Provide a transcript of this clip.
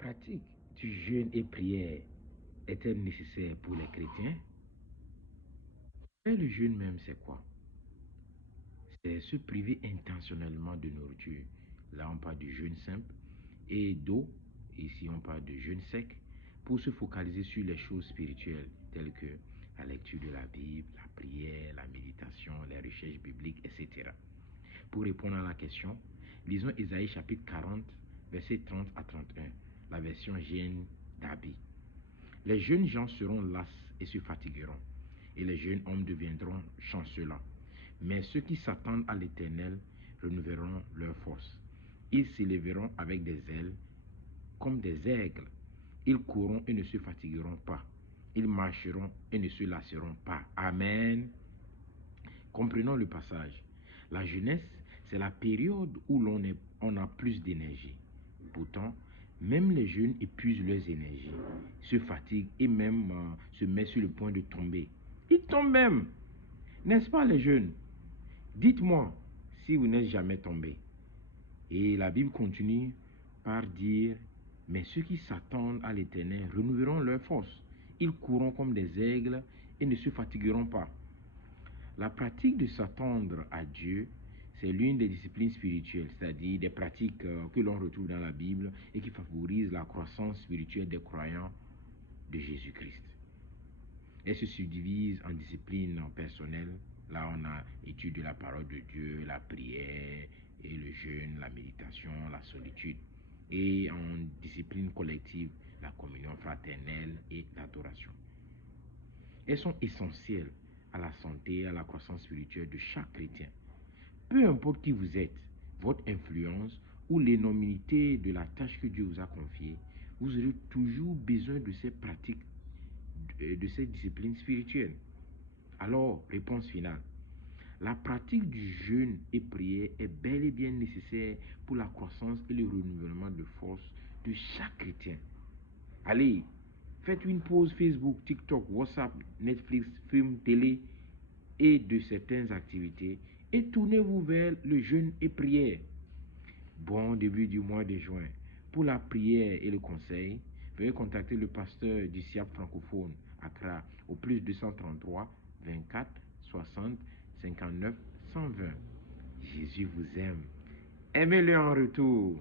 pratique du jeûne et prière est-elle nécessaire pour les chrétiens? Et le jeûne même, c'est quoi? C'est se priver intentionnellement de nourriture. Là, on parle du jeûne simple et d'eau. Ici, on parle de jeûne sec pour se focaliser sur les choses spirituelles telles que la lecture de la Bible, la prière, la méditation, les recherches bibliques, etc. Pour répondre à la question, lisons Ésaïe chapitre 40, versets 30 à 31, la version JN d'Abi. Les jeunes gens seront lasses et se fatigueront, et les jeunes hommes deviendront chancelants. Mais ceux qui s'attendent à l'Éternel renouvelleront leur force. Ils s'élèveront avec des ailes comme des aigles. Ils courront et ne se fatigueront pas. Ils marcheront et ne se lasseront pas. Amen. Comprenons le passage. La jeunesse, c'est la période où on a plus d'énergie. Pourtant, même les jeunes épuisent leurs énergies, se fatiguent et même se mettent sur le point de tomber. Ils tombent même. N'est-ce pas les jeunes? Dites-moi si vous n'êtes jamais tombé. Et la Bible continue par dire, mais ceux qui s'attendent à l'Éternel renouvelleront leur force. Ils courront comme des aigles et ne se fatigueront pas. La pratique de s'attendre à Dieu, c'est l'une des disciplines spirituelles, c'est-à-dire des pratiques que l'on retrouve dans la Bible et qui favorisent la croissance spirituelle des croyants de Jésus-Christ. Elle se subdivise en disciplines personnelles. Là, on a étude de la parole de Dieu, la prière et le jeûne, la méditation, la solitude. Et en discipline collective, la communion fraternelle et l'adoration. Elles sont essentielles à la santé et à la croissance spirituelle de chaque chrétien. Peu importe qui vous êtes, votre influence ou l'énormité de la tâche que Dieu vous a confiée, vous aurez toujours besoin de ces pratiques, de ces disciplines spirituelles. Alors, réponse finale. La pratique du jeûne et prière est bel et bien nécessaire pour la croissance et le renouvellement de force de chaque chrétien. Allez, faites une pause Facebook, TikTok, WhatsApp, Netflix, film, télé et de certaines activités et tournez-vous vers le jeûne et prière. Bon début du mois de juin. Pour la prière et le conseil, veuillez contacter le pasteur du SIAP francophone Accra au plus 233 24 60 59 120. Jésus vous aime. Aimez-le en retour.